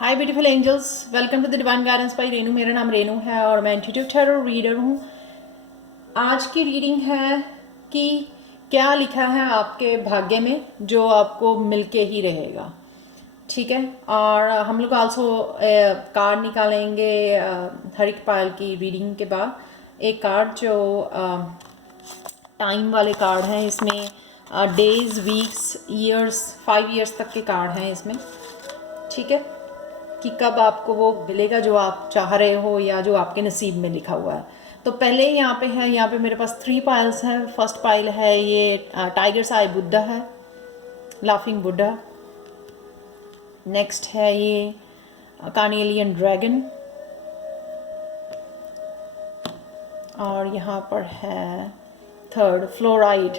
Hi beautiful angels, welcome to the divine guidance by Renu. मेरा नाम रेनू है और मैं इंट्यूटिव टैरो रीडर हूँ। आज की रीडिंग है कि क्या लिखा है आपके भाग्य में जो आपको मिलके ही रहेगा। ठीक है, और हम लोग आल्सो कार्ड निकालेंगे हर एक पायल की रीडिंग के बाद। एक कार्ड जो टाइम वाले कार्ड हैं, इसमें डेज, वीक्स, ईयर्स, 5 ईयर्स तक के कार्ड हैं इसमें। ठीक है, कि कब आपको वो मिलेगा जो आप चाह रहे हो या जो आपके नसीब में लिखा हुआ है। तो पहले यहाँ पे है, यहाँ पे मेरे पास 3 पाइल्स हैं। फर्स्ट पाइल है ये टाइगर्स आई बुद्धा है, लाफिंग बुद्धा। नेक्स्ट है ये कार्नेलियन ड्रैगन, और यहाँ पर है थर्ड फ्लोराइड।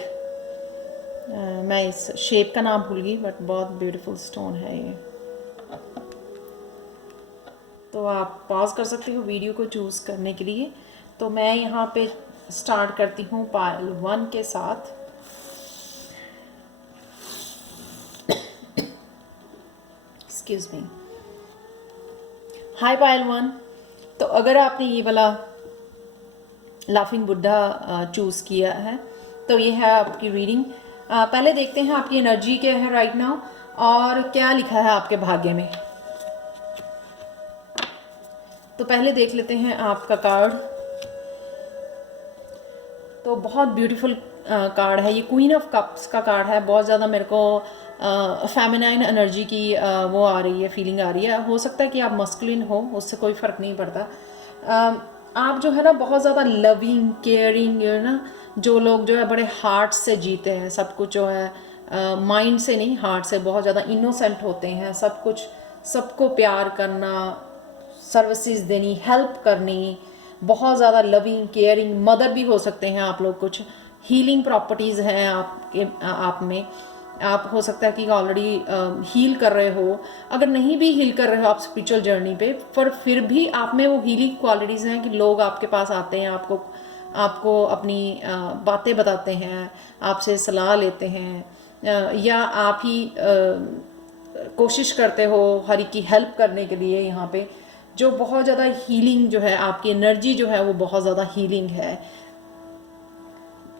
मैं इस शेप का नाम भूल गई, बट बहुत ब्यूटीफुल स्टोन है ये। तो आप पॉज कर सकते हो वीडियो को चूज़ करने के लिए। तो मैं यहाँ पे स्टार्ट करती हूँ पायल 1 के साथ। Excuse me. हाय पायल 1। तो अगर आपने ये वाला लाफिंग बुद्धा चूज़ किया है तो ये है आपकी रीडिंग। पहले देखते हैं आपकी एनर्जी क्या है राइट नाउ और क्या लिखा है आपके भाग्य में। तो पहले देख लेते हैं आपका कार्ड। तो बहुत ब्यूटीफुल कार्ड है ये, क्वीन ऑफ कप्स का कार्ड है। बहुत ज़्यादा मेरे को फेमिनाइन एनर्जी की वो आ रही है, फीलिंग आ रही है। हो सकता है कि आप मस्कुलिन हो, उससे कोई फ़र्क नहीं पड़ता। आप जो है ना बहुत ज़्यादा लविंग, केयरिंग, ना जो लोग जो है बड़े हार्ट से जीते हैं सब कुछ, जो है माइंड से नहीं, हार्ट से बहुत ज़्यादा इनोसेंट होते हैं। सब कुछ, सबको प्यार करना, सर्विसेज देनी, हेल्प करनी, बहुत ज़्यादा लविंग, केयरिंग, मदर भी हो सकते हैं आप लोग। कुछ हीलिंग प्रॉपर्टीज़ हैं आपके आप में। आप हो सकता है कि ऑलरेडी हील कर रहे हो, अगर नहीं भी हील कर रहे हो आप स्पिरिचुअल जर्नी पे, पर फिर भी आप में वो हीलिंग क्वालिटीज़ हैं कि लोग आपके पास आते हैं, आपको अपनी बातें बताते हैं, आपसे सलाह लेते हैं, या आप ही कोशिश करते हो हर एक की हेल्प करने के लिए। यहाँ पे जो बहुत ज़्यादा हीलिंग जो है, आपकी एनर्जी जो है वो बहुत ज़्यादा हीलिंग है।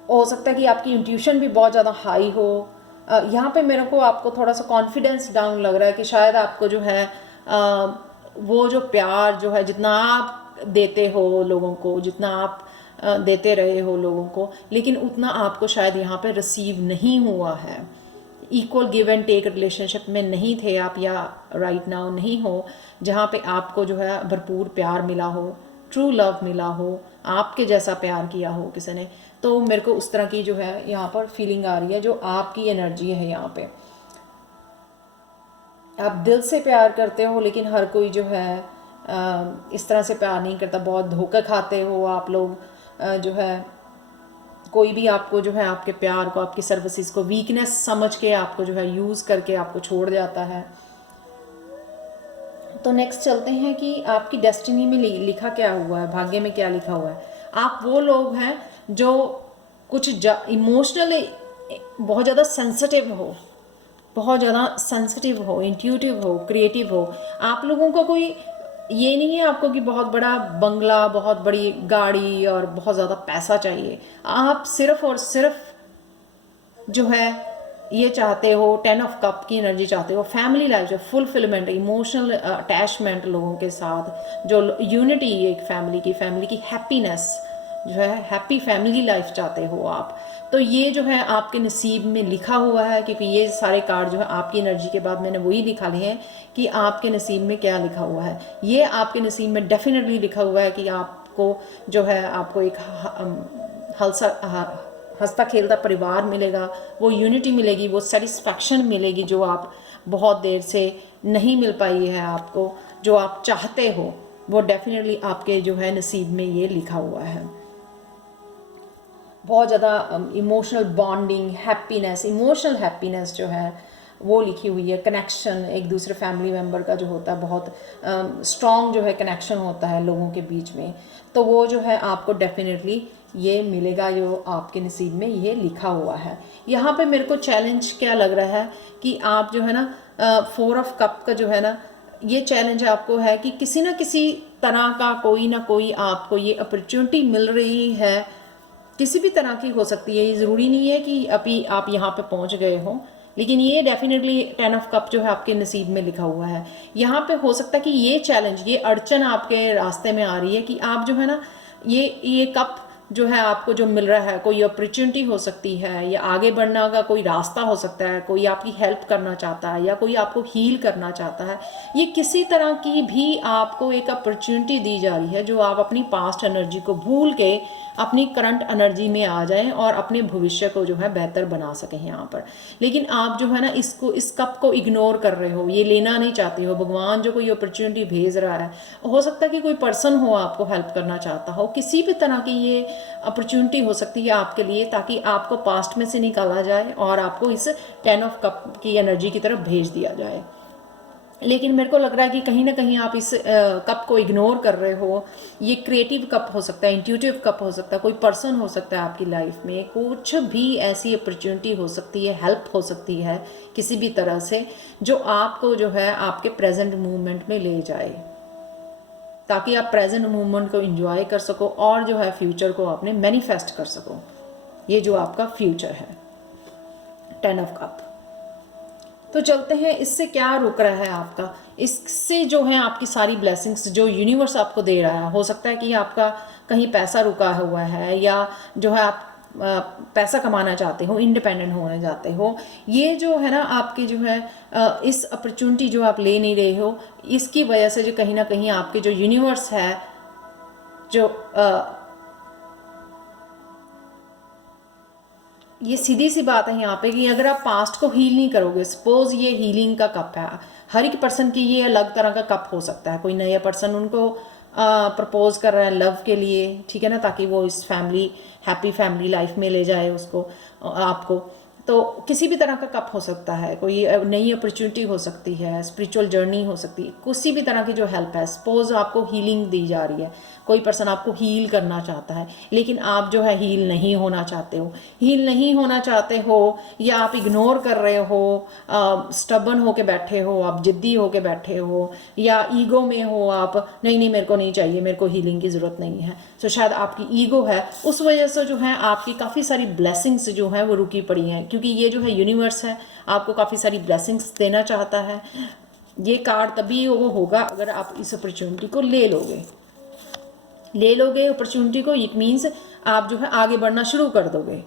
हो सकता है कि आपकी इंट्यूशन भी बहुत ज़्यादा हाई हो। यहाँ पे मेरे को आपको थोड़ा सा कॉन्फिडेंस डाउन लग रहा है कि शायद आपको जो है वो जो प्यार जो है, जितना आप देते हो लोगों को, जितना आप देते रहे हो लोगों को, लेकिन उतना आपको शायद यहाँ पे रिसीव नहीं हुआ है। Equal give and take relationship में नहीं थे आप, या राइट नाउ नहीं हो, जहाँ पे आपको जो है भरपूर प्यार मिला हो, ट्रू लव मिला हो, आपके जैसा प्यार किया हो किसी ने। तो मेरे को उस तरह की जो है यहाँ पर फीलिंग आ रही है, जो आपकी एनर्जी है यहाँ पे। आप दिल से प्यार करते हो, लेकिन हर कोई जो है इस तरह से प्यार नहीं करता। बहुत धोखा खाते हो आप लोग। जो है कोई भी आपको जो है आपके प्यार को, आपकी सर्विसेज को वीकनेस समझ के आपको जो है यूज़ करके आपको छोड़ जाता है। तो नेक्स्ट चलते हैं कि आपकी डेस्टिनी में लिखा क्या हुआ है, भाग्य में क्या लिखा हुआ है। आप वो लोग हैं जो कुछ इमोशनली बहुत ज़्यादा सेंसिटिव हो, बहुत ज़्यादा सेंसिटिव हो, इंट्यूटिव हो, क्रिएटिव हो। आप लोगों का कोई ये नहीं है आपको कि बहुत बड़ा बंगला, बहुत बड़ी गाड़ी और बहुत ज़्यादा पैसा चाहिए। आप सिर्फ और सिर्फ जो है ये चाहते हो, 10 ऑफ कप की एनर्जी चाहते हो, फैमिली लाइफ जो फुलफिलमेंट, इमोशनल अटैचमेंट लोगों के साथ, जो यूनिटी, एक फैमिली की हैप्पीनेस जो है, हैप्पी फैमिली लाइफ चाहते हो आप। तो ये जो है आपके नसीब में लिखा हुआ है, क्योंकि ये सारे कार्ड जो है आपकी एनर्जी के बाद मैंने वही लिखा लिए हैं कि आपके नसीब में क्या लिखा हुआ है। ये आपके नसीब में डेफिनेटली लिखा हुआ है कि आपको जो है, आपको एक हंसता खेलता परिवार मिलेगा, वो यूनिटी मिलेगी, वो सेटिस्फैक्शन मिलेगी जो आप बहुत देर से नहीं मिल पाई है आपको, जो आप चाहते हो, वो डेफिनेटली आपके जो है नसीब में ये लिखा हुआ है। बहुत ज़्यादा emotional bonding, happiness, emotional happiness जो है वो लिखी हुई है। कनेक्शन एक दूसरे फैमिली मेम्बर का जो होता है, बहुत स्ट्रॉन्ग जो है कनेक्शन होता है लोगों के बीच में। तो वो जो है आपको डेफिनेटली ये मिलेगा जो आपके नसीब में ये लिखा हुआ है। यहाँ पे मेरे को चैलेंज क्या लग रहा है कि आप जो है ना 4 ऑफ कप का जो है ना, ये चैलेंज आपको है कि किसी ना किसी तरह का कोई ना कोई आपको ये अपॉर्चुनिटी मिल रही है, किसी भी तरह की हो सकती है। ये ज़रूरी नहीं है कि अभी आप यहाँ पे पहुँच गए हो, लेकिन ये डेफिनेटली 10 ऑफ कप जो है आपके नसीब में लिखा हुआ है। यहाँ पे हो सकता है कि ये चैलेंज, ये अड़चन आपके रास्ते में आ रही है कि आप जो है ना, ये कप जो है आपको जो मिल रहा है, कोई अपॉर्चुनिटी हो सकती है, या आगे बढ़ना का कोई रास्ता हो सकता है, कोई आपकी हेल्प करना चाहता है या कोई आपको हील करना चाहता है। ये किसी तरह की भी आपको एक अपॉर्चुनिटी दी जा रही है जो आप अपनी पास्ट एनर्जी को भूल के अपनी करंट एनर्जी में आ जाएं और अपने भविष्य को जो है बेहतर बना सकें यहाँ पर। लेकिन आप जो है ना इसको, इस कप को इग्नोर कर रहे हो, ये लेना नहीं चाहते हो। भगवान जो कोई अपॉर्चुनिटी भेज रहा है, हो सकता है कि कोई पर्सन हो आपको हेल्प करना चाहता हो, किसी भी तरह की ये अपॉर्चुनिटी हो सकती है आपके लिए, ताकि आपको पास्ट में से निकाला जाए और आपको इस 10 ऑफ कप की एनर्जी की तरफ भेज दिया जाए। लेकिन मेरे को लग रहा है कि कहीं ना कहीं आप इस कप को इग्नोर कर रहे हो। ये क्रिएटिव कप हो सकता है, इंट्यूटिव कप हो सकता है, कोई पर्सन हो सकता है आपकी लाइफ में, कुछ भी ऐसी अपॉर्चुनिटी हो सकती है, हेल्प हो सकती है किसी भी तरह से, जो आपको जो है आपके प्रेजेंट मूवमेंट में ले जाए, ताकि आप प्रेजेंट मूवमेंट को एंजॉय कर सको और जो है फ्यूचर को आपने मैनिफेस्ट कर सको। ये जो आपका फ्यूचर है 10 ऑफ कप। तो चलते हैं, इससे क्या रुक रहा है आपका। इससे जो है आपकी सारी ब्लेसिंग्स जो यूनिवर्स आपको दे रहा है, हो सकता है कि आपका कहीं पैसा रुका हुआ है, या जो है आप पैसा कमाना चाहते हो, इंडिपेंडेंट होना चाहते हो। ये जो है ना आपकी जो है इस अपॉर्चुनिटी जो आप ले नहीं रहे हो, इसकी वजह से जो कहीं ना कहीं आपके जो यूनिवर्स है, जो ये सीधी सी बात है यहाँ पे कि अगर आप पास्ट को हील नहीं करोगे, सपोज ये हीलिंग का कप है, हर एक पर्सन की ये अलग तरह का कप हो सकता है। कोई नया पर्सन उनको प्रपोज कर रहा है लव के लिए, ठीक है ना, ताकि वो इस फैमिली, हैप्पी फैमिली लाइफ में ले जाए उसको, आपको। तो किसी भी तरह का कप हो सकता है, कोई नई अपॉर्चुनिटी हो सकती है, स्पिरिचुअल जर्नी हो सकती है, किसी भी तरह की जो हेल्प है। सपोज आपको हीलिंग दी जा रही है, कोई पर्सन आपको हील करना चाहता है, लेकिन आप जो है हील नहीं होना चाहते हो, या आप इग्नोर कर रहे हो, स्टबन होके बैठे हो, आप जिद्दी होके बैठे हो, या ईगो में हो आप, नहीं नहीं मेरे को नहीं चाहिए, मेरे को हीलिंग की ज़रूरत नहीं है। तो शायद आपकी ईगो है, उस वजह से जो है आपकी काफ़ी सारी ब्लेसिंग्स जो हैं वो रुकी पड़ी हैं, क्योंकि ये जो है यूनिवर्स है आपको काफ़ी सारी ब्लेसिंग्स देना चाहता है। ये कार्ड तभी वो होगा अगर आप इस अपॉर्चुनिटी को ले लोगे अपॉर्चुनिटी को। इट मीन्स आप जो है आगे बढ़ना शुरू कर दोगे,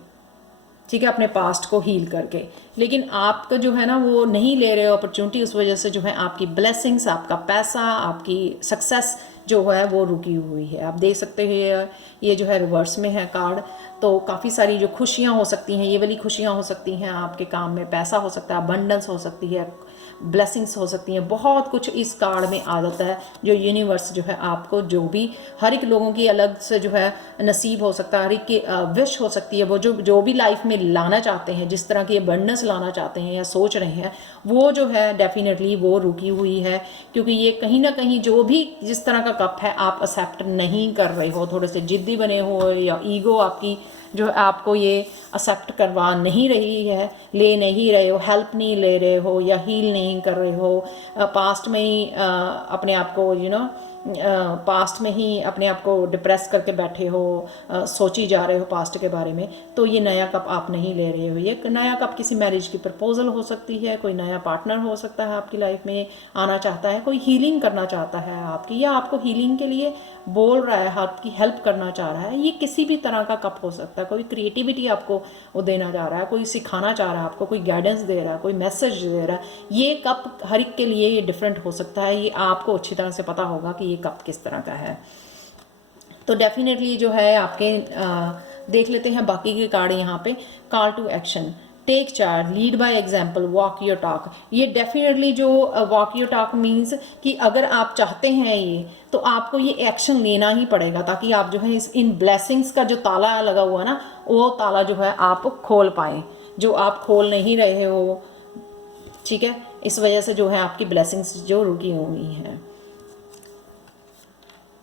ठीक है, अपने पास्ट को हील करके। लेकिन आपका जो है ना वो नहीं ले रहे हो अपॉर्चुनिटी, उस वजह से जो है आपकी ब्लेसिंग्स, आपका पैसा, आपकी सक्सेस जो है वो रुकी हुई है। आप देख सकते हैं ये जो है रिवर्स में है कार्ड। तो काफ़ी सारी जो खुशियाँ हो सकती हैं, ये वाली खुशियाँ हो सकती हैं, आपके काम में पैसा हो सकता है, अबंडेंस हो सकती है, ब्लेसिंग्स हो सकती हैं, बहुत कुछ इस कार्ड में आ जाता है। जो यूनिवर्स जो है आपको, जो भी हर एक लोगों की अलग से जो है नसीब हो सकता है, हर एक की विश हो सकती है, वो जो भी लाइफ में लाना चाहते हैं, जिस तरह की अबंडेंस लाना चाहते हैं या सोच रहे हैं, वो जो है डेफिनेटली वो रुकी हुई है। क्योंकि ये कहीं ना कहीं जो भी जिस तरह का कप है आप एक्सेप्ट नहीं कर रहे हो, थोड़े से जिद्दी बने हो, या ईगो आपकी जो आपको ये एक्सेप्ट करवा नहीं रही है, ले नहीं रहे हो, हेल्प नहीं ले रहे हो, या हील नहीं कर रहे हो, पास्ट में ही अपने आप को पास्ट में ही अपने आप को डिप्रेस करके बैठे हो, सोची जा रहे हो पास्ट के बारे में, तो ये नया कप आप नहीं ले रहे हो। ये नया कप किसी मैरिज की प्रपोजल हो सकती है, कोई नया पार्टनर हो सकता है आपकी लाइफ में आना चाहता है, कोई हीलिंग करना चाहता है आपकी, या आपको हीलिंग के लिए बोल रहा है, आपकी हेल्प करना चाह रहा है। ये किसी भी तरह का कप हो सकता है। कोई क्रिएटिविटी आपको वो देना चाह रहा है, कोई सिखाना चाह रहा है आपको, कोई गाइडेंस दे रहा है, कोई मैसेज दे रहा है। ये कप हर एक के लिए ये डिफरेंट हो सकता है, ये आपको अच्छी तरह से पता होगा कि ये कप किस तरह का है। तो डेफिनेटली जो है आपके देख लेते हैं बाकी के कार्ड यहाँ पे। Call to action, take charge, lead by example, walk your talk. ये डेफिनेटली जो वॉक योर टॉक मीन्स कि अगर आप चाहते हैं ये, तो आपको ये एक्शन लेना ही पड़ेगा, ताकि आप जो है इन ब्लेसिंग्स का जो ताला लगा हुआ है ना, वो ताला जो है आप खोल पाएँ, जो आप खोल नहीं रहे हो, ठीक है। इस वजह से जो है आपकी ब्लेसिंग्स जो रुकी हुई हैं।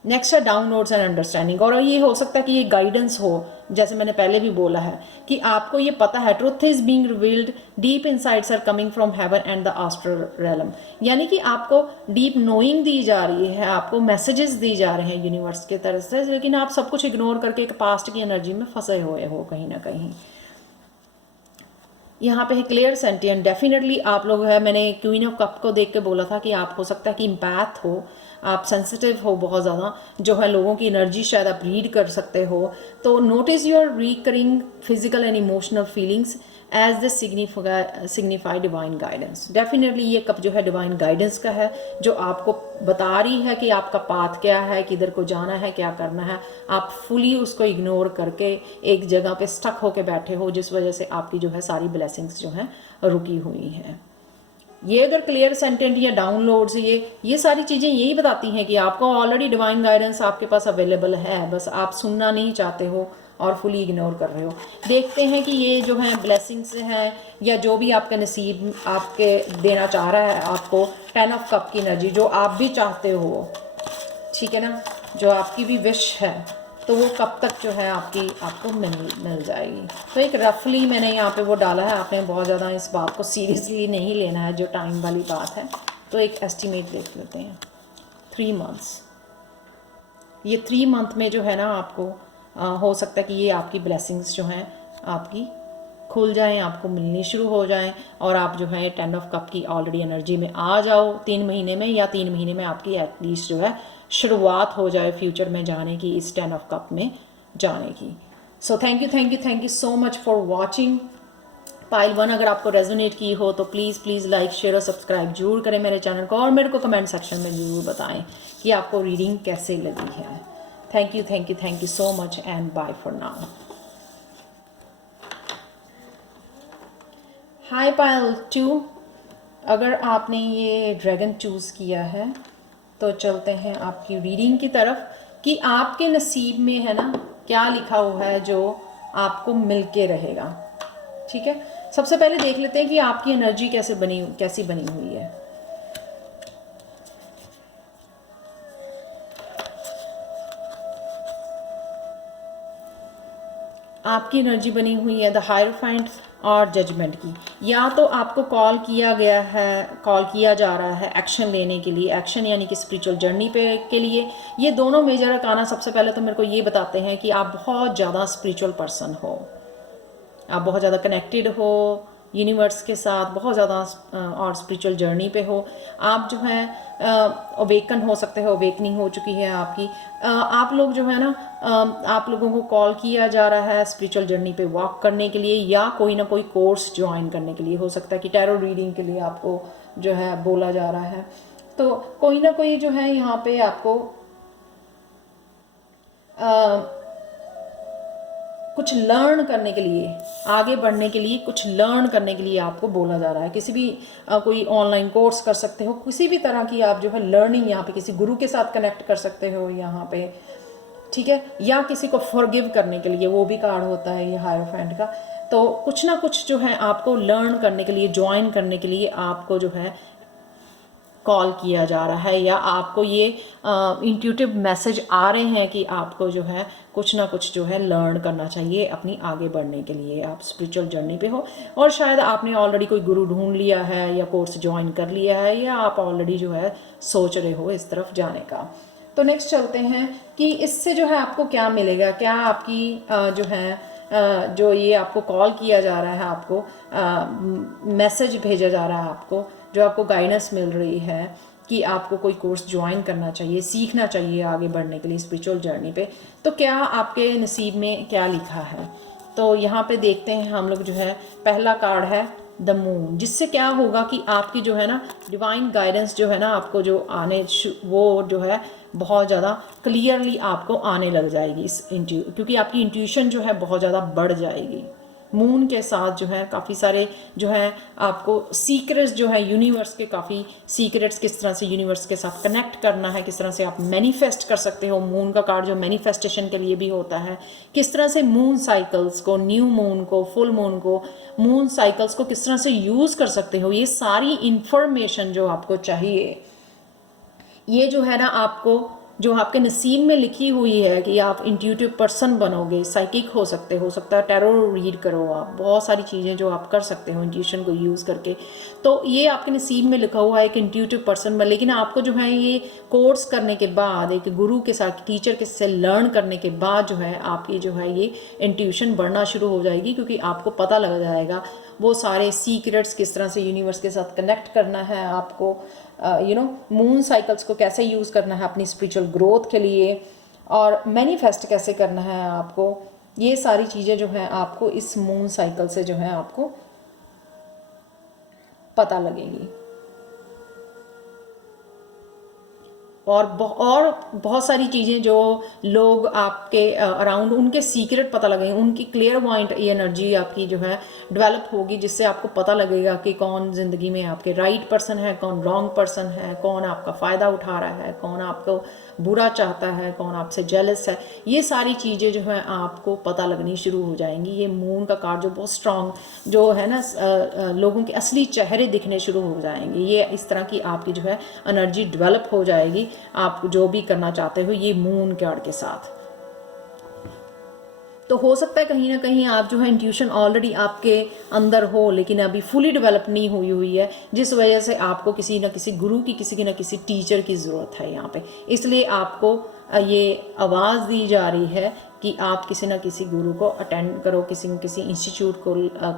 नेक्स्ट है डाउनलोड्स एंड अंडरस्टैंडिंग, और ये हो सकता है कि ये गाइडेंस हो, जैसे मैंने पहले भी बोला है कि आपको ये पता है truth is being revealed, deep insights are coming from heaven and the astral realm, यानी कि आपको डीप नोइंग दी जा रही है, आपको मैसेजेस दी जा रहे हैं यूनिवर्स की तरफ से, लेकिन आप सब कुछ इग्नोर करके एक पास्ट की एनर्जी में फंसे हुए हो कहीं ना कहीं। यहाँ पे है क्लियर सेंटियन, डेफिनेटली आप लोग है, मैंने क्वीन ऑफ कप को देख के बोला था कि आप हो सकता है कि इम्पैथ हो, आप सेंसिटिव हो बहुत ज़्यादा, जो है लोगों की एनर्जी शायद आप रीड कर सकते हो। तो notice your recurring physical and emotional feelings as the signify divine guidance. Definitely ये कप जो है डिवाइन गाइडेंस का है, जो आपको बता रही है कि आपका पाथ क्या है, किधर को जाना है, क्या करना है। आप फुली उसको इग्नोर करके एक जगह पे स्टक होके बैठे हो, जिस वजह से आपकी जो है सारी ब्लेसिंग्स जो हैं रुकी हुई हैं। ये अगर क्लियर सेंटेंट या डाउनलोड्स ये सारी चीज़ें यही बताती हैं कि आपको ऑलरेडी डिवाइन गाइडेंस आपके पास अवेलेबल है, बस आप सुनना नहीं चाहते हो और फुली इग्नोर कर रहे हो। देखते हैं कि ये जो है ब्लेसिंग्स हैं या जो भी आपका नसीब आपके देना चाह रहा है आपको, 10 ऑफ कप की एनर्जी जो आप भी चाहते हो, ठीक है ना, जो आपकी भी विश है, तो वो कब तक जो है आपको मिल जाएगी। तो एक रफली मैंने यहाँ पे वो डाला है, आपने बहुत ज़्यादा इस बात को सीरियसली नहीं लेना है जो टाइम वाली बात है। तो एक एस्टिमेट देख लेते हैं, 3 मंथ्स। ये 3 मंथ में जो है ना आपको हो सकता है कि ये आपकी ब्लेसिंग्स जो हैं आपकी खुल जाएं, आपको मिलनी शुरू हो जाएं और आप जो है 10 ऑफ कप की ऑलरेडी एनर्जी में आ जाओ 3 महीने में, या 3 महीने में आपकी एटलीस्ट जो है शुरुआत हो जाए फ्यूचर में जाने की, इस 10 ऑफ कप में जाने की। सो thank you so much for watching pile 1। अगर आपको रेजोनेट की हो तो प्लीज़ लाइक शेयर और सब्सक्राइब जरूर करें मेरे चैनल को, और मेरे को कमेंट सेक्शन में ज़रूर बताएं कि आपको रीडिंग कैसे लगी है। Thank you so much and bye for now. Hi pile 2, अगर आपने ये ड्रैगन चूज़ किया है तो चलते हैं आपकी रीडिंग की तरफ कि आपके नसीब में है ना क्या लिखा हुआ है जो आपको मिल के रहेगा। ठीक है, सबसे पहले देख लेते हैं कि आपकी एनर्जी कैसी बनी हुई है। आपकी एनर्जी बनी हुई है द हायरफेंट और जजमेंट की। या तो आपको कॉल किया जा रहा है एक्शन लेने के लिए, एक्शन यानी कि स्पिरिचुअल जर्नी के लिए। ये दोनों मेजर अरकाना सबसे पहले तो मेरे को ये बताते हैं कि आप बहुत ज़्यादा स्पिरिचुअल पर्सन हो, आप बहुत ज़्यादा कनेक्टेड हो यूनिवर्स के साथ, बहुत ज़्यादा और स्पिरिचुअल जर्नी पे हो। आप जो है अवेकन हो सकते हो, अवेकनिंग हो चुकी है आपकी। आप लोग जो है ना आप लोगों को कॉल किया जा रहा है स्पिरिचुअल जर्नी पे वॉक करने के लिए, या कोई ना कोई कोर्स ज्वाइन करने के लिए। हो सकता है कि टैरो रीडिंग के लिए आपको जो है बोला जा रहा है। तो कोई ना कोई जो है यहाँ पे आपको कुछ लर्न करने के लिए, आगे बढ़ने के लिए, कुछ लर्न करने के लिए आपको बोला जा रहा है। किसी भी कोई ऑनलाइन कोर्स कर सकते हो, किसी भी तरह की आप जो है लर्निंग यहाँ पे किसी गुरु के साथ कनेक्ट कर सकते हो यहाँ पे, ठीक है। या किसी को फॉरगिव करने के लिए, वो भी कार्ड होता है ये हायरफेंट का। तो कुछ ना कुछ जो है आपको लर्न करने के लिए, ज्वाइन करने के लिए आपको जो है कॉल किया जा रहा है, या आपको ये इंट्यूटिव मैसेज आ रहे हैं कि आपको जो है कुछ ना कुछ जो है लर्न करना चाहिए अपनी आगे बढ़ने के लिए। आप स्पिरिचुअल जर्नी पे हो और शायद आपने ऑलरेडी कोई गुरु ढूंढ लिया है या कोर्स ज्वाइन कर लिया है, या आप ऑलरेडी जो है सोच रहे हो इस तरफ जाने का। तो नेक्स्ट चलते हैं कि इससे जो है आपको क्या मिलेगा, क्या आपकी जो है जो ये आपको कॉल किया जा रहा है, आपको मैसेज भेजा जा रहा है, आपको जो आपको गाइडेंस मिल रही है कि आपको कोई कोर्स ज्वाइन करना चाहिए, सीखना चाहिए आगे बढ़ने के लिए स्पिरिचुअल जर्नी पे। तो क्या आपके नसीब में क्या लिखा है, तो यहाँ पे देखते हैं हम लोग जो है। पहला कार्ड है द मून, जिससे क्या होगा कि आपकी जो है ना डिवाइन गाइडेंस जो है ना आपको जो वो जो है बहुत ज़्यादा क्लियरली आपको आने लग जाएगी क्योंकि आपकी इंट्यूशन जो है बहुत ज़्यादा बढ़ जाएगी। मून के साथ जो है काफ़ी सारे जो है आपको सीक्रेट्स जो है यूनिवर्स के, काफ़ी सीक्रेट्स किस तरह से यूनिवर्स के साथ कनेक्ट करना है, किस तरह से आप मैनिफेस्ट कर सकते हो। मून का कार्ड जो मैनिफेस्टेशन के लिए भी होता है, किस तरह से मून साइकिल्स को, न्यू मून को, फुल मून को, मून साइकिल्स को किस तरह से यूज़ कर सकते हो। ये सारी इंफॉर्मेशन जो आपको चाहिए ये जो है ना आपको जो आपके नसीब में लिखी हुई है कि आप इंट्यूटिव पर्सन बनोगे, साइकिक हो सकता है टैरो रीड करो, आप बहुत सारी चीज़ें जो आप कर सकते हो इंट्यूशन को यूज़ करके, तो ये आपके नसीब में लिखा हुआ है एक इंट्यूटिव पर्सन बन। लेकिन आपको जो है ये कोर्स करने के बाद, एक गुरु के साथ, टीचर के से लर्न करने के बाद जो है आपकी जो है ये इंट्यूशन बढ़ना शुरू हो जाएगी, क्योंकि आपको पता लग जाएगा वो सारे सीक्रेट्स, किस तरह से यूनिवर्स के साथ कनेक्ट करना है आपको, मून साइकिल्स को कैसे यूज़ करना है अपनी स्पिरिचुअल ग्रोथ के लिए, और मैनिफेस्ट कैसे करना है आपको। ये सारी चीज़ें जो है आपको इस मून साइकिल से जो है आपको पता लगेगी। और बहुत सारी चीज़ें जो लोग आपके अराउंड, उनके सीक्रेट पता लगेंगे, उनकी क्लियर पॉइंट ये एनर्जी आपकी जो है डेवलप होगी, जिससे आपको पता लगेगा कि कौन ज़िंदगी में आपके राइट पर्सन है, कौन रॉन्ग पर्सन है, कौन आपका फ़ायदा उठा रहा है, कौन आपको बुरा चाहता है, कौन आपसे जेलस है। ये सारी चीज़ें जो है आपको पता लगनी शुरू हो जाएंगी। ये मून का कार्ड जो बहुत स्ट्रांग जो है ना, लोगों के असली चेहरे दिखने शुरू हो जाएंगे। ये इस तरह की आपकी जो है एनर्जी डेवलप हो जाएगी, आप जो भी करना चाहते हो ये मून कार्ड के साथ। तो हो सकता है कहीं ना कहीं आप जो है इंट्यूशन ऑलरेडी आपके अंदर हो, लेकिन अभी फुली डेवलप नहीं हुई है, जिस वजह से आपको किसी न किसी गुरु की, किसी न किसी टीचर की ज़रूरत है यहाँ पे। इसलिए आपको ये आवाज़ दी जा रही है कि आप किसी न किसी गुरु को अटेंड करो, किसी न किसी इंस्टीट्यूट को,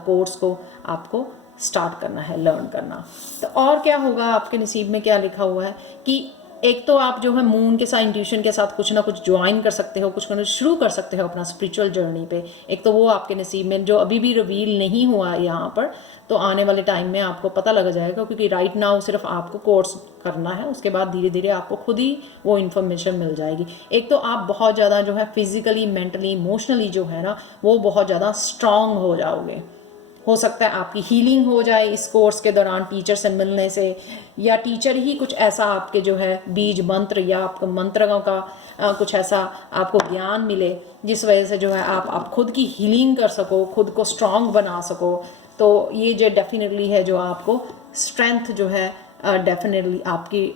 कोर्स को आपको स्टार्ट करना है, लर्न करना। तो और क्या होगा, आपके नसीब में क्या लिखा हुआ है कि एक तो आप जो है मून के साथ, इंट्यूशन के साथ कुछ ना कुछ ज्वाइन कर सकते हो, कुछ ना कुछ शुरू कर सकते हो अपना स्पिरिचुअल जर्नी पे। एक तो वो आपके नसीब में जो अभी भी रिवील नहीं हुआ यहाँ पर, तो आने वाले टाइम में आपको पता लग जाएगा, क्योंकि राइट नाउ सिर्फ आपको कोर्स करना है, उसके बाद धीरे धीरे आपको खुद ही वो इन्फॉर्मेशन मिल जाएगी। एक तो आप बहुत ज़्यादा जो है फिजिकली, मेंटली, इमोशनली जो है ना, वो बहुत ज़्यादा स्ट्रांग हो जाओगे। हो सकता है आपकी हीलिंग हो जाए इस कोर्स के दौरान टीचर से मिलने से, या टीचर ही कुछ ऐसा आपके जो है बीज मंत्र या आपको मंत्रों का कुछ ऐसा आपको ज्ञान मिले, जिस वजह से जो है आप खुद की हीलिंग कर सको, खुद को स्ट्रांग बना सको। तो ये जो डेफिनेटली है, जो आपको स्ट्रेंथ जो है डेफिनेटली आपकी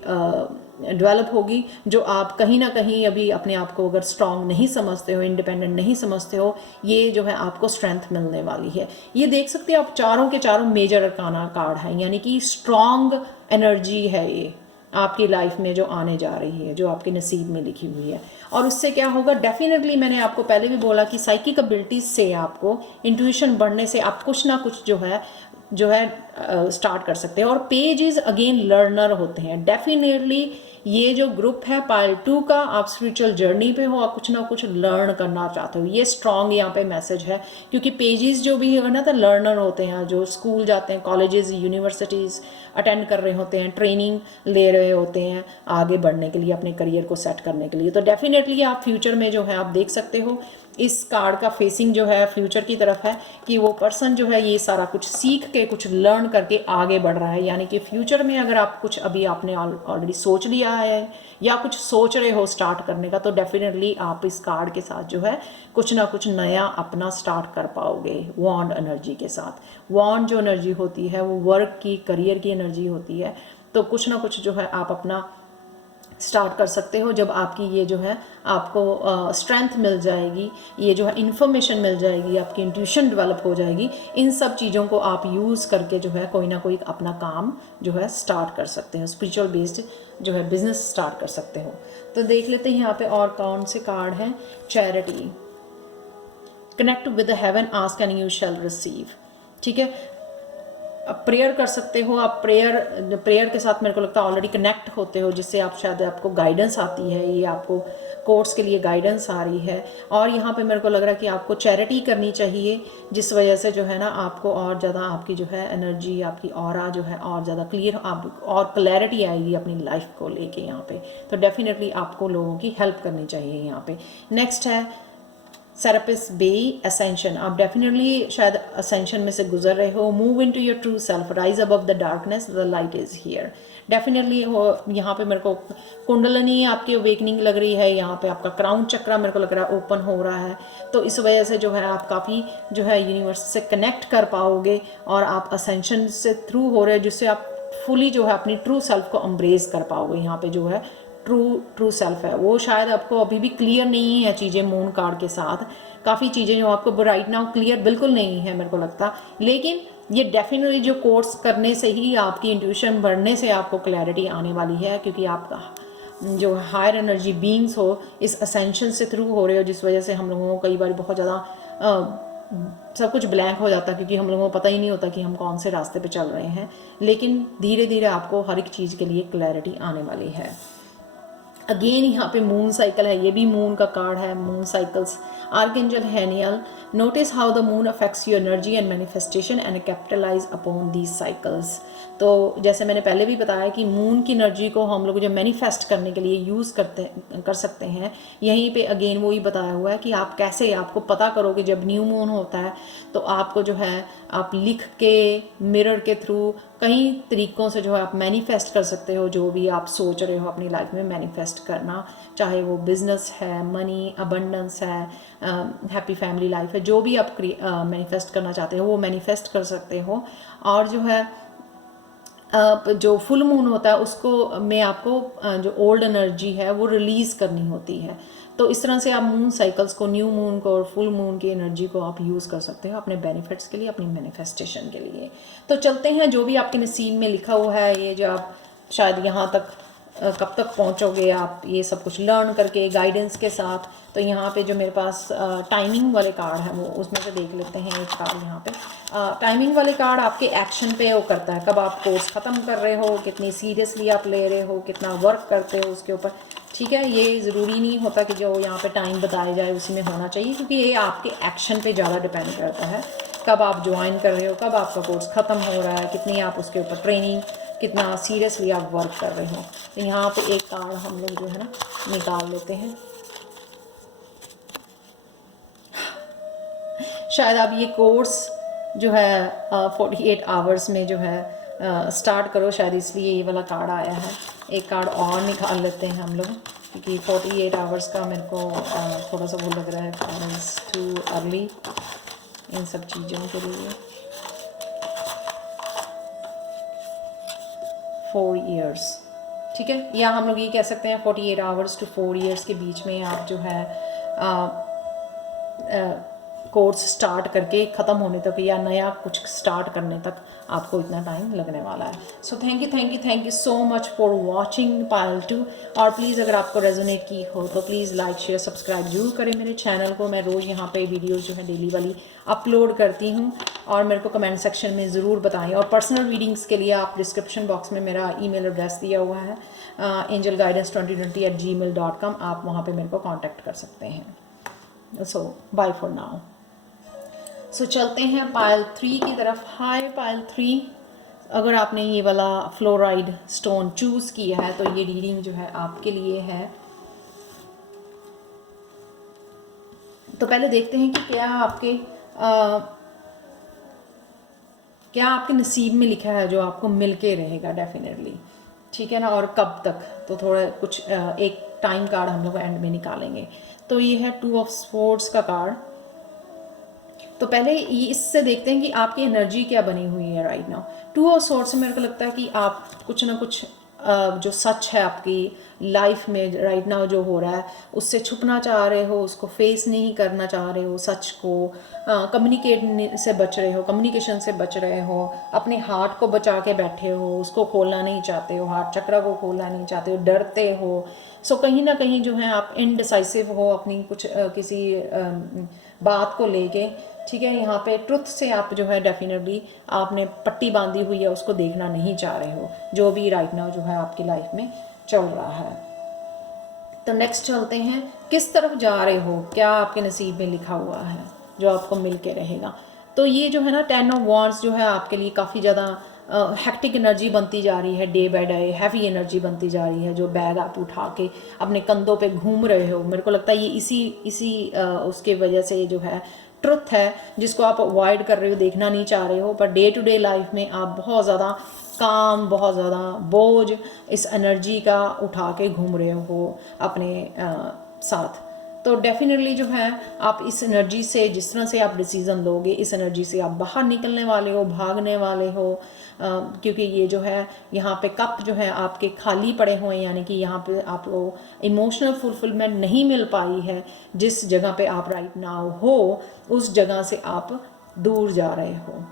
डेवलप होगी, जो आप कहीं ना कहीं अभी अपने आप को अगर स्ट्रांग नहीं समझते हो, इंडिपेंडेंट नहीं समझते हो, ये जो है आपको स्ट्रेंथ मिलने वाली है। ये देख सकते हो आप, चारों के चारों मेजर अरकाना कार्ड है, यानी कि स्ट्रांग एनर्जी है ये आपकी लाइफ में जो आने जा रही है, जो आपके नसीब में लिखी हुई है। और उससे क्या होगा, डेफिनेटली मैंने आपको पहले भी बोला कि साइकिक एबिलिटीज से, आपको इंट्यूशन बढ़ने से आप कुछ ना कुछ जो है स्टार्ट कर सकते हैं। और पेजेस अगेन लर्नर होते हैं डेफिनेटली। ये जो ग्रुप है पाइल 2 का, आप स्पिरिचुअल जर्नी पे हो, आप कुछ ना कुछ लर्न करना चाहते हो, ये स्ट्रॉन्ग यहाँ पे मैसेज है। क्योंकि पेजेस जो भी है ना, तो लर्नर होते हैं, जो स्कूल जाते हैं, कॉलेजेस, यूनिवर्सिटीज़ अटेंड कर रहे होते हैं, ट्रेनिंग ले रहे होते हैं आगे बढ़ने के लिए, अपने करियर को सेट करने के लिए। तो डेफिनेटली आप फ्यूचर में जो है आप देख सकते हो, इस कार्ड का फेसिंग जो है फ्यूचर की तरफ है, कि वो पर्सन जो है ये सारा कुछ सीख के, कुछ लर्न करके आगे बढ़ रहा है। यानी कि फ्यूचर में अगर आप कुछ अभी आपने ऑलरेडी सोच लिया है या कुछ सोच रहे हो स्टार्ट करने का, तो डेफिनेटली आप इस कार्ड के साथ जो है कुछ ना कुछ नया अपना स्टार्ट कर पाओगे वॉन्ड एनर्जी के साथ। वॉन्ड जो एनर्जी होती है वो वर्क की, करियर की एनर्जी होती है। तो कुछ ना कुछ जो है आप अपना स्टार्ट कर सकते हो, जब आपकी ये जो है आपको स्ट्रेंथ मिल जाएगी, ये जो है इन्फॉर्मेशन मिल जाएगी, आपकी इंट्यूशन डेवलप हो जाएगी। इन सब चीज़ों को आप यूज़ करके जो है कोई ना कोई अपना काम जो है स्टार्ट कर सकते हो, स्पिरिचुअल बेस्ड जो है बिजनेस स्टार्ट कर सकते हो। तो देख लेते हैं यहाँ पे और कौन से कार्ड हैं। Charity, connect with the haven, ask and you shall receive. ठीक है, आप प्रेयर कर सकते हो। आप प्रेयर के साथ मेरे को लगता है ऑलरेडी कनेक्ट होते हो, जिससे आप शायद आपको गाइडेंस आती है, ये आपको कोर्स के लिए गाइडेंस आ रही है। और यहाँ पे मेरे को लग रहा है कि आपको चैरिटी करनी चाहिए, जिस वजह से जो है ना आपको और ज़्यादा आपकी जो है एनर्जी, आपकी ऑरा जो है और ज़्यादा क्लियर, आप और क्लैरिटी आएगी अपनी लाइफ को लेके यहाँ पे। तो डेफिनेटली आपको लोगों की हेल्प करनी चाहिए यहाँ पे। नेक्स्ट है सेरापिस बे, असेंशन। आप डेफिनेटली शायद असेंशन में से गुजर रहे हो। Move into your true self, rise above the darkness, the light is here. Definitely हो यहाँ पे मेरे को कुंडलनी आपकी अवेकनिंग लग रही है। यहाँ पे आपका क्राउन चक्रा मेरे को लग रहा है ओपन हो रहा है। तो इस वजह से जो है आप काफ़ी जो है यूनिवर्स से कनेक्ट कर पाओगे, और आप असेंशन से थ्रू हो रहे हैं, जिससे आप फुली जो है अपनी ट्रू सेल्फ को एम्ब्रेस कर पाओगे। यहाँ पे जो है ट्रू सेल्फ है वो शायद आपको अभी भी क्लियर नहीं है चीज़ें मून कार्ड के साथ। काफ़ी चीज़ें जो आपको राइट नाउ क्लियर बिल्कुल नहीं है मेरे को लगता, लेकिन ये डेफिनेटली जो कोर्स करने से ही आपकी इंट्यूशन बढ़ने से आपको क्लैरिटी आने वाली है, क्योंकि आपका जो हायर एनर्जी बीइंग्स हो इस असेंशन से थ्रू हो रहे हो, जिस वजह से हम लोगों को कई बार बहुत ज़्यादा सब कुछ ब्लैंक हो जाता है, क्योंकि हम लोगों को पता ही नहीं होता कि हम कौन से रास्ते पे चल रहे हैं। लेकिन धीरे धीरे आपको हर एक चीज़ के लिए क्लैरिटी आने वाली है। अगेन यहाँ पे मून साइकिल है, ये भी मून का कार्ड है, moon cycles. Archangel Haniel, notice how the moon affects your energy and manifestation and capitalise upon these cycles. तो जैसे मैंने पहले भी बताया कि मून की एनर्जी को हम लोग जो मैनिफेस्ट करने के लिए यूज़ कर सकते हैं, यहीं पे अगेन वही बताया हुआ है कि आप कैसे, आपको पता करोगे जब न्यू मून होता है तो आपको जो है आप लिख के मिरर के थ्रू कई तरीक़ों से जो है आप मैनिफेस्ट कर सकते हो जो भी आप सोच रहे हो अपनी लाइफ में मैनिफेस्ट करना, चाहे वो बिजनेस है, मनी, अबंडेंस है, हैप्पी फैमिली लाइफ है, जो भी आप मैनिफेस्ट करना चाहते हो वो मैनिफेस्ट कर सकते हो। और जो है जो फुल मून होता है उसको में आपको जो ओल्ड एनर्जी है वो रिलीज़ करनी होती है। तो इस तरह से आप मून साइकिल्स को, न्यू मून को और फुल मून की एनर्जी को आप यूज़ कर सकते हो अपने बेनिफिट्स के लिए, अपनी मैनिफेस्टेशन के लिए। तो चलते हैं, जो भी आपके नसीब में लिखा हुआ है, ये जो आप शायद यहाँ तक कब तक पहुँचोगे आप ये सब कुछ लर्न करके गाइडेंस के साथ। तो यहाँ पे जो मेरे पास टाइमिंग वाले कार्ड हैं वो उसमें से देख लेते हैं एक कार्ड। यहाँ पे टाइमिंग वाले कार्ड आपके एक्शन पे वो करता है, कब आप कोर्स ख़त्म कर रहे हो, कितनी सीरियसली आप ले रहे हो, कितना वर्क करते हो उसके ऊपर। ठीक है, ये ज़रूरी नहीं होता कि जो यहाँ पे टाइम बताया जाए उसी में होना चाहिए, क्योंकि ये आपके एक्शन पे ज़्यादा डिपेंड करता है, कब आप ज्वाइन कर रहे हो, कब आपका कोर्स ख़त्म हो रहा है, कितनी आप उसके ऊपर ट्रेनिंग, कितना सीरियसली आप वर्क कर रहे हो। तो यहाँ पे एक कार्ड हम लोग जो है ना निकाल लेते हैं। शायद आप ये कोर्स जो है 48 आवर्स में जो है स्टार्ट करो, शायद इसलिए ये वाला कार्ड आया है। एक कार्ड और निकाल लेते हैं हम लोग, क्योंकि 48 आवर्स का मेरे को थोड़ा सा वो लग रहा है, टू अर्ली इन सब चीज़ों के लिए। 4 ईयर्स, ठीक है, या हम लोग ये कह सकते हैं 48 आवर्स टू 4 ईयर्स के बीच में आप जो है कोर्स स्टार्ट करके ख़त्म होने तक या नया कुछ स्टार्ट करने तक आपको इतना टाइम लगने वाला है। So thank you so much for watching Payal 2। और प्लीज़ अगर आपको रेजोनेट की हो तो प्लीज़ लाइक शेयर सब्सक्राइब जरूर करें मेरे चैनल को। मैं रोज़ यहाँ पे वीडियोस जो है डेली वाली अपलोड करती हूँ, और मेरे को कमेंट सेक्शन में ज़रूर बताएं। और पर्सनल रीडिंग्स के लिए आप डिस्क्रिप्शन बॉक्स में मेरा ईमेल एड्रेस दिया हुआ है angelguidance2020@gmail.com, आप वहाँ पर मेरे को कॉन्टैक्ट कर सकते हैं। सो बाय फॉर नाउ। सो चलते हैं पायल 3 की तरफ। हाय पायल 3, अगर आपने ये वाला फ्लोराइड स्टोन चूज़ किया है तो ये रीडिंग जो है आपके लिए है। तो पहले देखते हैं कि क्या आपके नसीब में लिखा है जो आपको मिल के रहेगा डेफिनेटली, ठीक है ना, और कब तक। तो थोड़ा कुछ एक टाइम कार्ड हम लोग एंड में निकालेंगे। तो ये है 2 ऑफ स्वॉर्ड्स का कार्ड। तो पहले इससे देखते हैं कि आपकी एनर्जी क्या बनी हुई है राइट नाउ। 2 ऑफ स्वॉर्ड्स से मेरे को लगता है कि आप कुछ ना कुछ जो सच है आपकी लाइफ में राइट नाउ जो हो रहा है उससे छुपना चाह रहे हो, उसको फेस नहीं करना चाह रहे हो, सच को कम्युनिकेट से बच रहे हो, कम्युनिकेशन से बच रहे हो, अपने हार्ट को बचा के बैठे हो, उसको खोलना नहीं चाहते हो, हार्ट चक्र को खोलना नहीं चाहते हो, डरते हो। सो कहीं ना कहीं जो है आप इनडिसाइसिव हो अपनी कुछ किसी बात को लेके, ठीक है। यहाँ पे ट्रुथ से आप जो है डेफिनेटली आपने पट्टी बांधी हुई है, उसको देखना नहीं चाह रहे हो, जो भी राइट नाउ जो है आपकी लाइफ में चल रहा है। तो नेक्स्ट चलते हैं, किस तरफ जा रहे हो, क्या आपके नसीब में लिखा हुआ है जो आपको मिल के रहेगा। तो ये जो है ना 10 ऑफ वांड्स जो है आपके लिए काफ़ी ज़्यादा हेक्टिक एनर्जी बनती जा रही है, day by day heavy energy बनती जा रही है। जो बैग आप उठा के अपने कंधों पे घूम रहे हो, मेरे को लगता है ये इसी उसके वजह से जो है ट्रुथ है जिसको आप अवॉइड कर रहे हो, देखना नहीं चाह रहे हो। Per day to day life में आप बहुत ज़्यादा काम, बहुत ज़्यादा बोझ इस एनर्जी का उठा के घूम रहे हो अपने साथ। तो डेफिनेटली जो है आप इस एनर्जी से, जिस तरह से आप डिसीज़न लोगे, इस एनर्जी से आप बाहर निकलने वाले हो, भागने वाले हो। क्योंकि ये जो है यहाँ पे कप जो है आपके खाली पड़े हुए हैं, यानी कि यहाँ पे आपको इमोशनल फुलफिलमेंट नहीं मिल पाई है। जिस जगह पे आप राइट नाउ हो उस जगह से आप दूर जा रहे हो।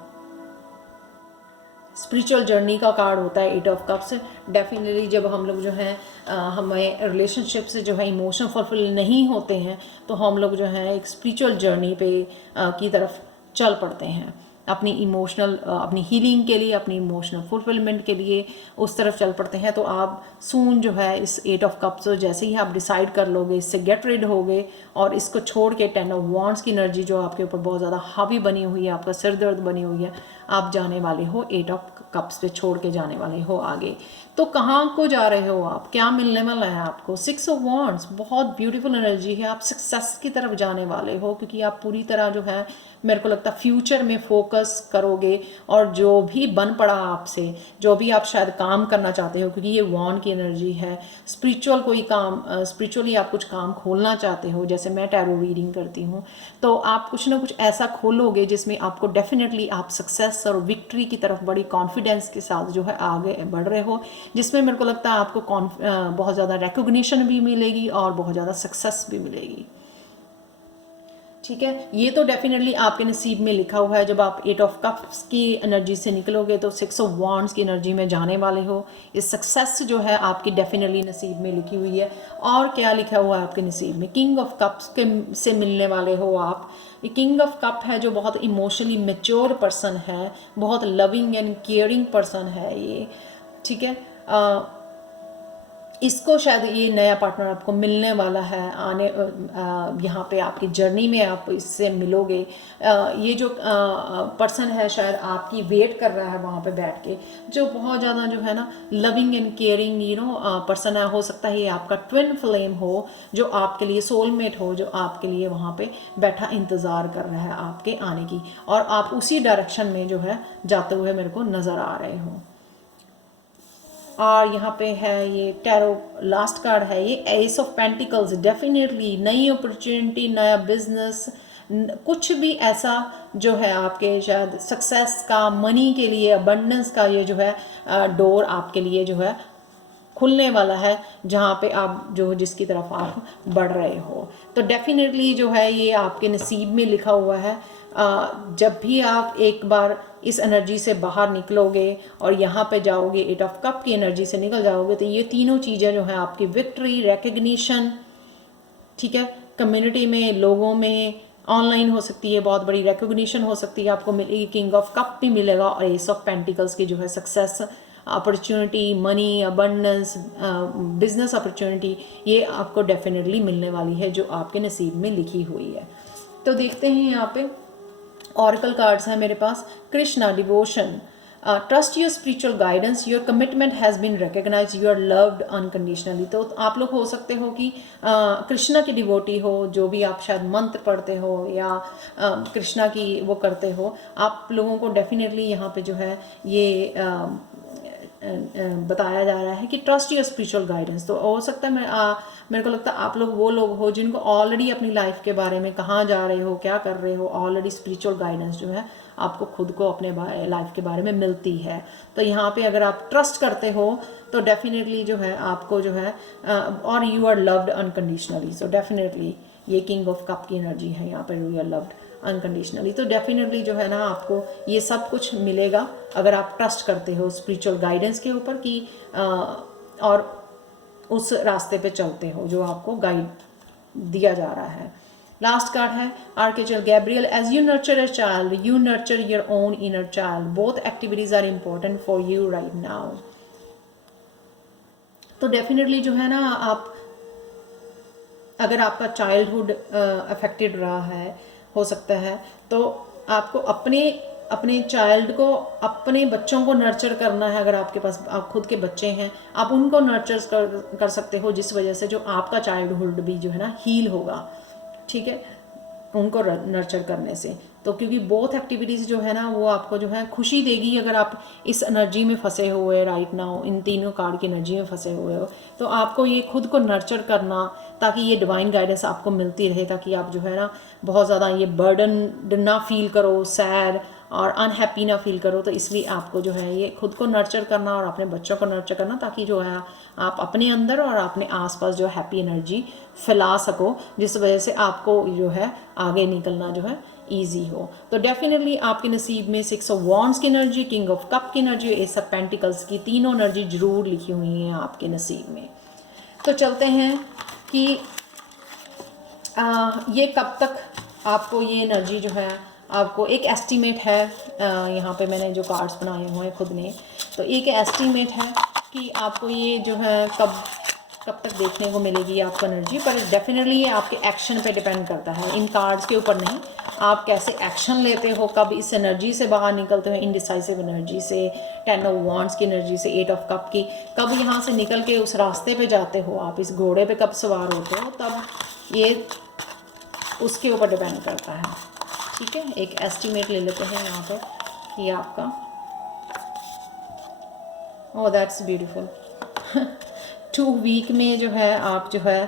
स्पिरिचुअल जर्नी का कार्ड होता है 8 ऑफ कप्स। डेफिनेटली जब हम लोग जो है हमें रिलेशनशिप से जो है इमोशन फुलफिल नहीं होते हैं तो हम लोग जो है एक स्पिरिचुअल जर्नी पे की तरफ चल पड़ते हैं, अपनी इमोशनल अपनी हीलिंग के लिए, अपनी इमोशनल फुलफिलमेंट के लिए उस तरफ चल पड़ते हैं। तो आप सून जो है इस 8 ऑफ कप्स जैसे ही आप डिसाइड कर लोगे, इससे गेट रिड होगे और इसको छोड़ के 10 ऑफ वॉन्ड्स की एनर्जी जो आपके ऊपर बहुत ज़्यादा हावी बनी हुई है, आपका सिर दर्द बनी हुई है, आप जाने वाले हो 8 ऑफ कप्स पे, छोड़ के जाने वाले हो आगे। तो कहाँ को जा रहे हो आप, क्या मिलने वाला है आपको? 6 ऑफ वॉन्ड्स बहुत ब्यूटीफुल एनर्जी है। आप सक्सेस की तरफ जाने वाले हो क्योंकि आप पूरी तरह जो है मेरे को लगता है फ्यूचर में फोकस करोगे और जो भी बन पड़ा आपसे, जो भी आप शायद काम करना चाहते हो, क्योंकि ये वॉन्ड की एनर्जी है, स्पिरिचुअल कोई काम, स्पिरिचुअली आप कुछ काम खोलना चाहते हो, जैसे मैं टैरो रीडिंग करती हूँ, तो आप कुछ ना कुछ ऐसा खोलोगे जिसमें आपको डेफिनेटली आप सक्सेस और विक्ट्री की तरफ बड़ी कॉन्फिडेंस के साथ जो है आगे बढ़ रहे हो, जिसमें मेरे को लगता है आपको बहुत ज़्यादा रिकॉग्निशन भी मिलेगी और बहुत ज़्यादा सक्सेस भी मिलेगी। ठीक है, ये तो डेफिनेटली आपके नसीब में लिखा हुआ है। जब आप 8 ऑफ कप्स की एनर्जी से निकलोगे तो 6 ऑफ वॉन्ड्स की एनर्जी में जाने वाले हो। इस सक्सेस जो है आपकी डेफिनेटली नसीब में लिखी हुई है। और क्या लिखा हुआ है आपके नसीब में? किंग ऑफ कप्स के से मिलने वाले हो आप। ये किंग ऑफ कप है जो बहुत इमोशनली मैच्योर पर्सन है, बहुत लविंग एंड केयरिंग पर्सन है ये। ठीक है, इसको शायद ये नया पार्टनर आपको मिलने वाला है आने यहाँ पे आपकी जर्नी में आप इससे मिलोगे। ये जो पर्सन है शायद आपकी वेट कर रहा है वहाँ पे बैठ के, जो बहुत ज़्यादा जो है ना लविंग एंड केयरिंग पर्सन है। हो सकता है ये आपका ट्विन फ्लेम हो, जो आपके लिए सोलमेट हो, जो आपके लिए वहाँ पे बैठा इंतज़ार कर रहा है आपके आने की, और आप उसी डायरेक्शन में जो है जाते हुए मेरे को नज़र आ रहे हो। और यहाँ पे है ये टैरो लास्ट कार्ड है, ये एस ऑफ पेंटिकल्स। डेफिनेटली नई अपॉर्चुनिटी, नया बिजनेस, कुछ भी ऐसा जो है आपके शायद सक्सेस का, मनी के लिए, अबंडेंस का ये जो है डोर आपके लिए जो है खुलने वाला है, जहाँ पे आप जो जिसकी तरफ आप बढ़ रहे हो। तो डेफिनेटली जो है ये आपके नसीब में लिखा हुआ है। जब भी आप एक बार इस एनर्जी से बाहर निकलोगे और यहाँ पे जाओगे, 8 ऑफ कप की एनर्जी से निकल जाओगे, तो ये तीनों चीज़ें जो है आपकी विक्ट्री, रिकग्निशन, ठीक है, कम्युनिटी में, लोगों में, ऑनलाइन हो सकती है, बहुत बड़ी रिकग्निशन हो सकती है आपको मिलेगी, किंग ऑफ कप भी मिलेगा, और एस ऑफ पेंटिकल्स की जो है success, opportunity, money, abundance, business opportunity, ये आपको डेफिनेटली मिलने वाली है जो आपके नसीब में लिखी हुई है। तो देखते हैं यहाँ पे ऑरेकल कार्ड्स हैं मेरे पास। Krishna, devotion, trust your spiritual guidance, your commitment has been recognise, you are loved unconditionally. तो आप लोग हो सकते हो कि कृष्णा की डिवोटी हो, जो भी आप शायद मंत्र पढ़ते हो या कृष्णा की वो करते हो, आप लोगों को डेफिनेटली यहाँ पे जो है ये बताया जा रहा है कि ट्रस्ट योर स्पिरिचुअल गाइडेंस। तो हो सकता है मेरे को लगता है आप लोग वो लोग हो जिनको ऑलरेडी अपनी लाइफ के बारे में, कहाँ जा रहे हो, क्या कर रहे हो, ऑलरेडी स्पिरिचुअल गाइडेंस जो है आपको खुद को अपने लाइफ के बारे में मिलती है। तो यहाँ पे अगर आप ट्रस्ट करते हो तो डेफिनेटली जो है आपको जो है और you are loved unconditionally. So definitely ये किंग ऑफ कप की एनर्जी है यहाँ पर, यू आर लव्ड अनकंडीशनली। तो डेफिनेटली जो है ना आपको ये सब कुछ मिलेगा अगर आप ट्रस्ट करते हो स्पिरिचुअल गाइडेंस के ऊपर कि और उस रास्ते पे चलते हो जो आपको गाइड दिया जा रहा है। लास्ट कार्ड है archangel Gabriel, as you nurture a child you nurture your own inner child, both activities are important for you right now. तो डेफिनेटली जो है ना आप, अगर आपका चाइल्डहुड अफेक्टेड रहा है, हो सकता है, तो आपको अपने चाइल्ड को, अपने बच्चों को नर्चर करना है। अगर आपके पास आप खुद के बच्चे हैं, आप उनको नर्चर कर सकते हो, जिस वजह से जो आपका चाइल्डहुड भी जो है ना हील होगा। ठीक है, उनको नर्चर करने से। तो क्योंकि बोथ एक्टिविटीज़ जो है ना वो आपको जो है खुशी देगी अगर आप इस एनर्जी में फंसे हुए राइट नाउ, इन तीनों कार्ड की एनर्जी में फंसे हुए हो। तो आपको ये खुद को नर्चर करना, ताकि ये डिवाइन गाइडेंस आपको मिलती रहे, ताकि आप जो है ना बहुत ज़्यादा ये बर्डन ना फील करो, सैड और अनहैप्पी ना फील करो। तो इसलिए आपको जो है ये खुद को नर्चर करना और अपने बच्चों को नर्चर करना, ताकि जो है आप अपने अंदर और अपने आसपास जो हैप्पी एनर्जी फैला सको, जिस वजह से आपको जो है आगे निकलना जो है ईजी हो। तो डेफिनेटली आपके नसीब में 6 ऑफ वॉन्ड्स की एनर्जी, किंग ऑफ कप की एनर्जी, एस ऑफ पेंटिकल्स की तीनों एनर्जी जरूर लिखी हुई हैं आपके नसीब में। तो चलते हैं कि ये कब तक आपको ये एनर्जी जो है, आपको एक एस्टीमेट है, यहाँ पे मैंने जो कार्ड्स बनाए हुए हैं खुद ने, तो एक एस्टीमेट है कि आपको ये जो है कब तक देखने को मिलेगी आपको एनर्जी। पर डेफिनेटली ये आपके एक्शन पे डिपेंड करता है, इन कार्ड्स के ऊपर नहीं। आप कैसे एक्शन लेते हो, कब इस एनर्जी से बाहर निकलते हो, इनडिसाइसिव एनर्जी से, 10 ऑफ वॉन्ड्स की एनर्जी से, 8 ऑफ कप की, कब यहाँ से निकल के उस रास्ते पे जाते हो, आप इस घोड़े पे कब सवार होते हो, तब ये उसके ऊपर डिपेंड करता है। ठीक है, एक एस्टीमेट ले लेते हैं यहाँ पे कि आपका, ओह दैट्स ब्यूटीफुल 2 वीक में जो है आप जो है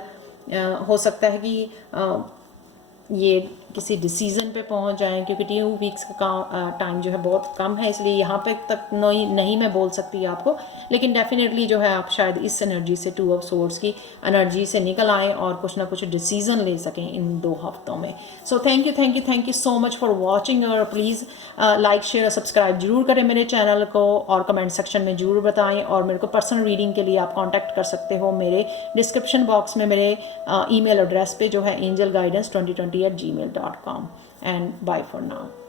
हो सकता है कि ये किसी डिसीज़न पे पहुंच जाएं, क्योंकि 2 वीक्स का टाइम जो है बहुत कम है, इसलिए यहाँ पे तक नहीं मैं बोल सकती आपको। लेकिन डेफिनेटली जो है आप शायद इस एनर्जी से, 2 ऑफ सोर्ड्स की एनर्जी से निकल आएँ और कुछ ना कुछ डिसीज़न ले सकें इन 2 हफ्तों में। सो thank you so much for watching, और प्लीज़ लाइक शेयर सब्सक्राइब जरूर करें मेरे चैनल को, और कमेंट सेक्शन में ज़रूर बताएं। और मेरे को पर्सनल रीडिंग के लिए आप कॉन्टैक्ट कर सकते हो मेरे डिस्क्रिप्शन बॉक्स में, मेरे email एड्रेस पे जो है angelguidance2020@gmail.com। and bye for now.